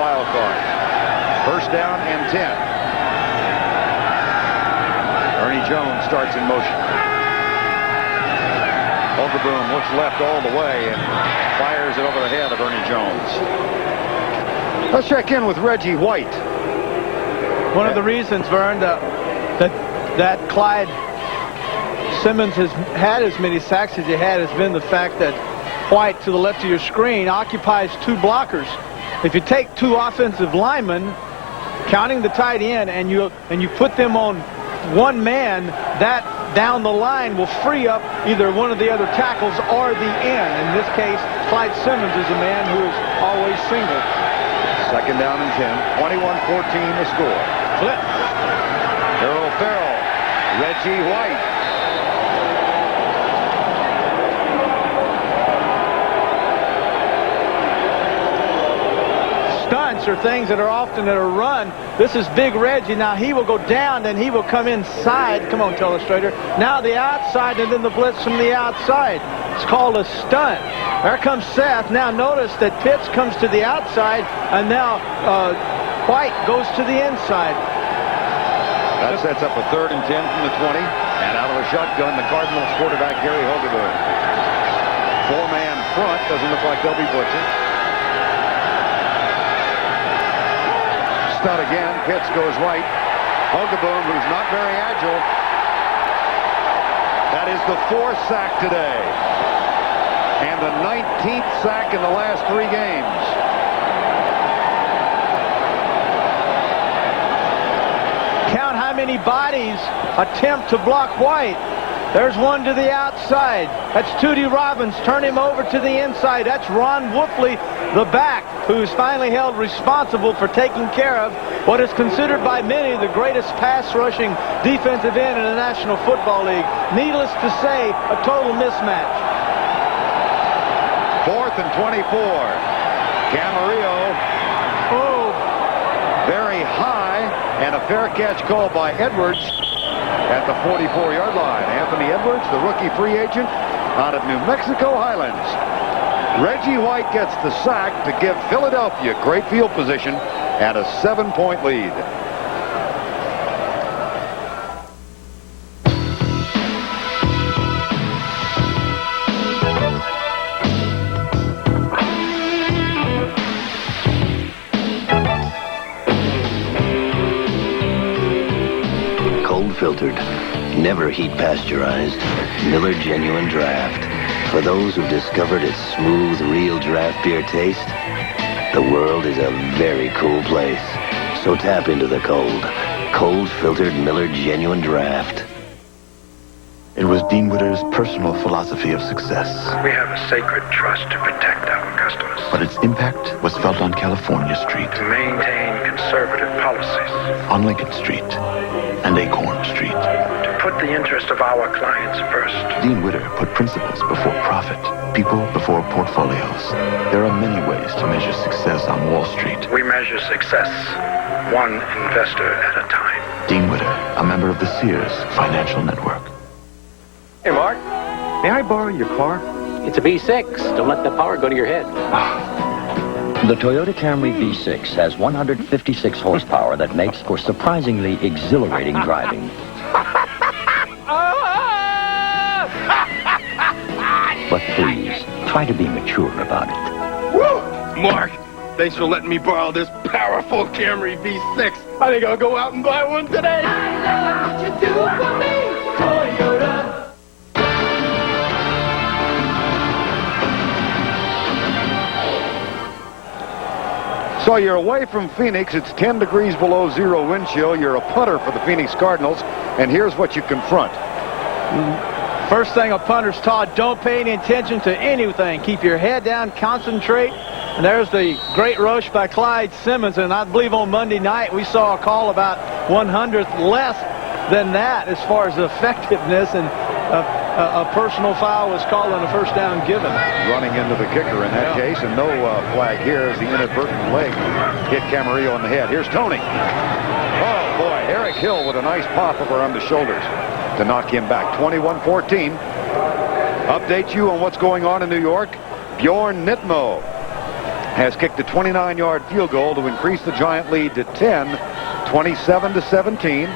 wild card. First down and 10. Ernie Jones starts in motion. Overboom looks left all the way and fires it over the head of Ernie Jones. Let's check in with Reggie White. One of the reasons, Vern, that Clyde Simmons has had as many sacks as he had has been the fact that White, to the left of your screen, occupies two blockers. If you take two offensive linemen, counting the tight end, and you put them on one man, that down the line will free up either one of the other tackles or the end. In this case, Clyde Simmons is a man who is always single. Second down and 10. 21-14 the score. Flip. Earl Farrell. Reggie White. Stunts are things that are often at a run. This is Big Reggie. Now he will go down, then he will come inside. Come on, telestrator. Now the outside, and then the blitz from the outside. It's called a stunt. There comes Seth. Now notice that Pitts comes to the outside, and now White goes to the inside. That sets up a 3rd and 10 from the 20. And out of the shotgun, the Cardinals quarterback, Gary Hogaboom. 4-man front. Doesn't look like they'll be blitzing. Stunt again. Pitts goes right. Hogaboom, who's not very agile. That is the 4th sack today. And the 19th sack in the last 3 games. Count how many bodies attempt to block White. There's one to the outside. That's Tootie Robbins. Turn him over to the inside. That's Ron Wolfley, the back, who's finally held responsible for taking care of what is considered by many the greatest pass-rushing defensive end in the National Football League. Needless to say, a total mismatch. 4th and 24. Camarillo. Oh. Very high, and a fair catch called by Edwards at the 44-yard line. Anthony Edwards, the rookie free agent out of New Mexico Highlands. Reggie White gets the sack to give Philadelphia great field position and a 7-point lead. Filtered, never heat pasteurized, Miller Genuine Draft. For those who've discovered its smooth, real draft beer taste, the world is a very cool place. So tap into the cold filtered Miller Genuine Draft. It was Dean Witter's personal philosophy of success. We have a sacred trust to protect our customers. But its impact was felt on California Street, To maintain conservative policies. on Lincoln Street, and Acorn Street. To put the interest of our clients first. Dean Witter put principles before profit, people before portfolios. There are many ways to measure success on Wall Street. We measure success one investor at a time. Dean Witter, a member of the Sears Financial Network. Hey, Mark, may I borrow your car? It's a V6. Don't let the power go to your head. The Toyota Camry V6 has 156 horsepower that makes for surprisingly exhilarating driving. But please, try to be mature about it. Woo! Mark, thanks for letting me borrow this powerful Camry V6. I think I'll go out and buy one today. I love what you do for me, Toyota. So you're away from Phoenix. It's 10 degrees below zero wind chill. You're a punter for the Phoenix Cardinals. And here's what you confront. First thing a punter's taught, don't pay any attention to anything. Keep your head down, concentrate. And there's the great rush by Clyde Simmons. And I believe on Monday night we saw a call about 100th less than that as far as effectiveness. And a personal foul was called on a first down given. Running into the kicker in that case, and no flag here as the inadvertent leg hit Camarillo on the head. Here's Tony. Oh, boy, Eric Hill with a nice pop up around the shoulders to knock him back. 21-14. Update you on what's going on in New York. Bjorn Nitmo has kicked a 29-yard field goal to increase the Giant lead to 10, 27-17.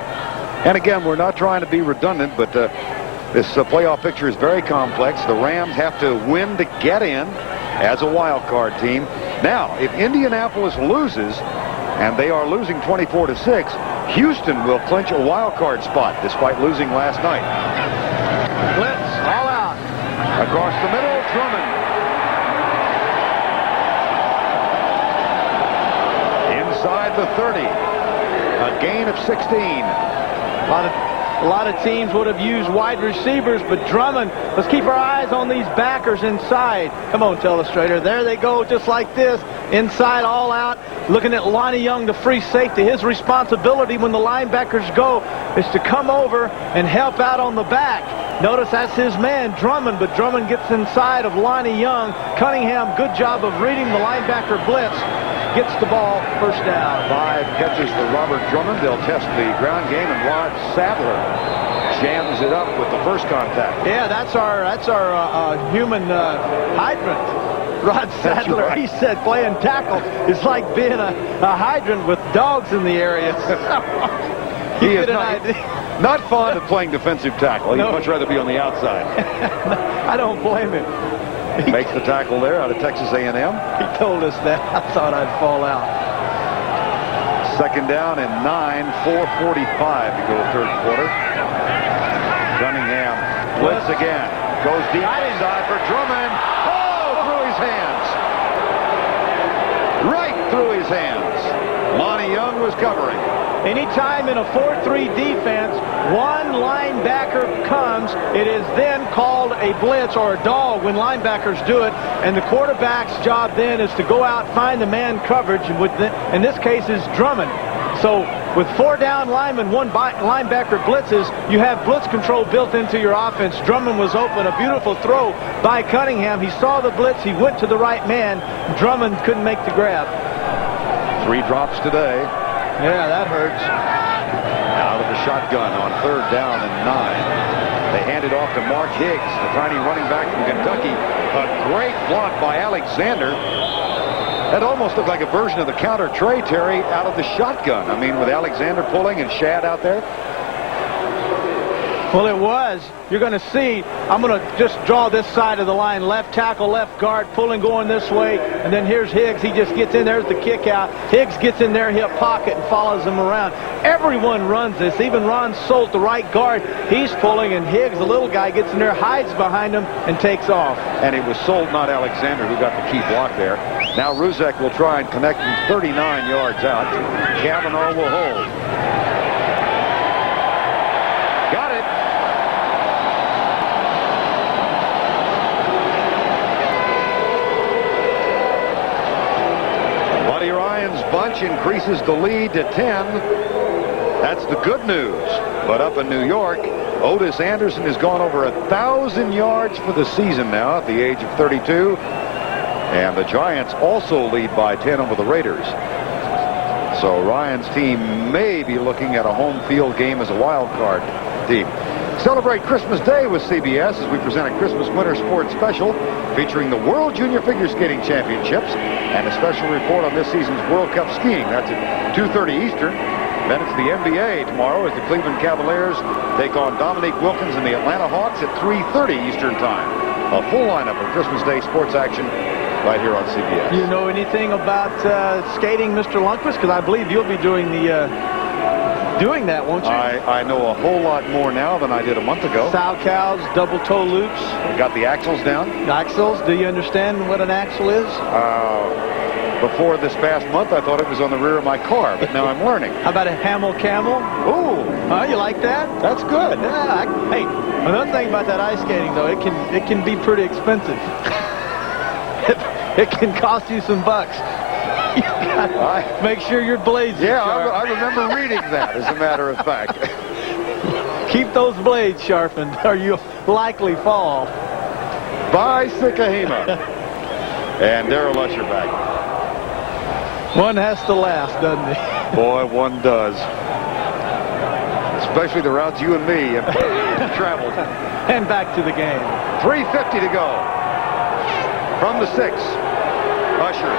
And again, we're not trying to be redundant, but this playoff picture is very complex. The Rams have to win to get in as a wild card team. Now, if Indianapolis loses, and they are losing 24-6, Houston will clinch a wild card spot despite losing last night. Blitz, all out. Across the middle, Drummond. Inside the 30. A gain of 16. A lot of teams would have used wide receivers, but Drummond, let's keep our eyes on these backers inside. Come on, Telestrator. There they go, just like this. Inside, all out. Looking at Lonnie Young, the free safety. His responsibility when the linebackers go is to come over and help out on the back. Notice that's his man, Drummond, but Drummond gets inside of Lonnie Young. Cunningham, good job of reading the linebacker blitz. Gets the ball, first down. 5 catches for Robert Drummond. They'll test the ground game, and Rod Sadler jams it up with the first contact. Yeah, that's our human hydrant. Rod Sadler, right. He said playing tackle is like being a hydrant with dogs in the area. He is not fond of playing defensive tackle. No. He'd much rather be on the outside. I don't blame him. Makes the tackle there out of Texas A&M. He told us that. I thought I'd fall out. Second down and 9, 4:45 to go third quarter. Cunningham blitz again. Goes deep inside for Drummond. Oh, through his hands. Right through his hands. Lonnie Young was covering. Anytime in a 4-3 defense, one linebacker comes, it is then called a blitz or a dog when linebackers do it, and the quarterback's job then is to go out, find the man coverage, and in this case is Drummond. So with 4 down linemen, 1 linebacker blitzes, you have blitz control built into your offense. Drummond was open, a beautiful throw by Cunningham. He saw the blitz, he went to the right man. Drummond couldn't make the grab. 3 drops today. Yeah, that hurts. Out of the shotgun on 3rd down and 9. They hand it off to Mark Higgs, the tiny running back from Kentucky. A great block by Alexander. That almost looked like a version of the counter tray, Terry, out of the shotgun. I mean, with Alexander pulling and Shad out there. Well, it was. You're going to see, I'm going to just draw this side of the line. Left tackle, left guard, pulling going this way. And then here's Higgs. He just gets in. There's the kick out. Higgs gets in there, hip pocket, and follows him around. Everyone runs this. Even Ron Solt, the right guard, he's pulling. And Higgs, the little guy, gets in there, hides behind him, and takes off. And it was Solt, not Alexander, who got the key block there. Now Ruzek will try and connect from 39 yards out. Kavanaugh will hold. Got it. Buddy Ryan's bunch increases the lead to 10. That's the good news. But up in New York, Otis Anderson has gone over 1,000 yards for the season now at the age of 32. And the Giants also lead by 10 over the Raiders. So Ryan's team may be looking at a home field game as a wild card team. Celebrate Christmas Day with CBS as we present a Christmas Winter Sports Special featuring the World Junior Figure Skating Championships and a special report on this season's World Cup skiing. That's at 2:30 Eastern. Then it's the NBA tomorrow as the Cleveland Cavaliers take on Dominique Wilkins and the Atlanta Hawks at 3:30 Eastern Time. A full lineup of Christmas Day sports action right here on CBS. Do you know anything about skating, Mr. Lundquist? Because I believe you'll be doing doing that, won't you? I know a whole lot more now than I did a month ago. Sow cows, double toe loops. Got the axles down. Axles. Do you understand what an axle is? Before this past month, I thought it was on the rear of my car, but now I'm learning. How about a Hamel camel? Ooh, You like that? that's good. Yeah. Hey, another thing about that ice skating, though, it can be pretty expensive. It can cost you some bucks. You gotta make sure your blades are sharp. I remember reading that, as a matter of fact. Keep those blades sharpened, or you'll likely fall. Bye, Sikahima. And Darrell Usher back. One has to last, doesn't he? Boy, one does. Especially the routes you and me have traveled. And back to the game. 3:50 to go. From the 6. Usher